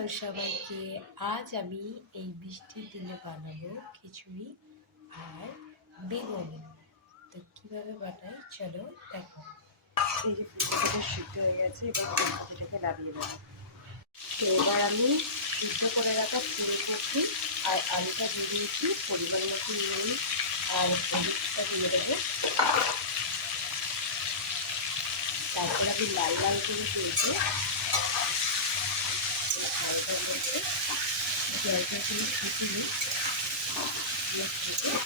Hello সবাইকে, আজ আমি এই বৃষ্টির দিনে বানাবো খিচুড়ি আর বেগুনি। তো কীভাবে বানাই চলো দেখো। এই যে ফুলকপিটা সিদ্ধ হয়ে গেছে, এবার ফুলকপিটাকে নামিয়ে দেবো। তো এবার আমি সিদ্ধ করে রাখা ফুলকপি আর আলুটা দিয়ে দিয়েছি, পরিমাণ মতো নুন আর হলুদটা দিয়ে দেবো। তারপর আমি লাল লাল করে দিয়েছি হালকার মধ্যে জলটা দিয়ে ফুটিয়ে দিয়ে দেবো।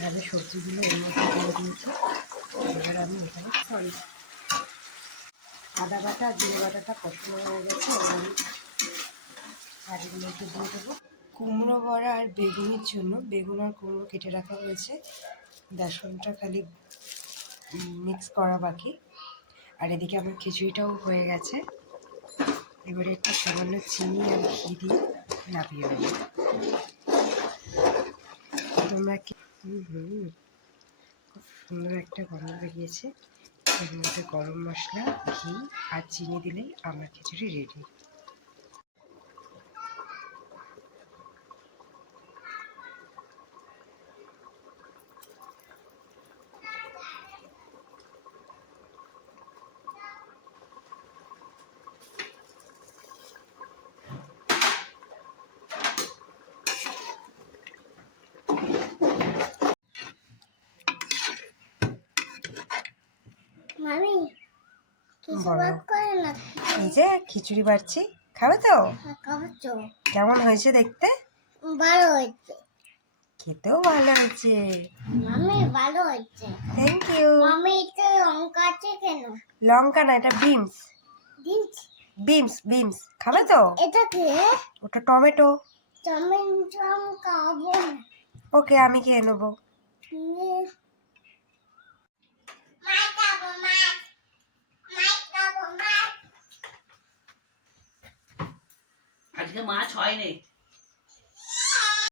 ভালো সবজিগুলো এর মধ্যে দিয়ে দিয়েছি। এবার আমি এখানে আদা বাটা জিরে বাটাটা কষানো হয়ে গেছে, আমি শাড়ির মধ্যে দিয়ে দেবো। কুমড়ো বড়া আর বেগুনির জন্য বেগুন আর কুমড়ো কেটে রাখা হয়েছে, বেসনটা খালি মিক্স করা বাকি। আর এদিকে আমার খিচুড়িটাও হয়ে গেছে। এবারে একটু সামান্য চিনি আর ঘি দিয়ে নামিয়ে দেবো। তোমরা কি খুব সুন্দর একটা গন্ধ বেরিয়েছে। এর মধ্যে গরম মশলা, ঘি আর চিনি দিলেই আমার খিচুড়ি রেডি। মামি কিছু বাদ করে না। এই যে খিচুড়ি বাড়ছি, খাবে তো? খাবো। কেমন হয়েছে দেখতে? ভালো হয়েছে। খেতেও ভালো হয়েছে। মামি ভালো হয়েছে। Thank you. মামি এটা লঙ্কা আছে কেন? লঙ্কা না, এটা বিনস। বিনস খাবে তো? এটা কি? ওটা টমেটো। টমেটো খাবো না। ওকে, আমি খেয়ে নেবো। আজকে মাছ হয়নি।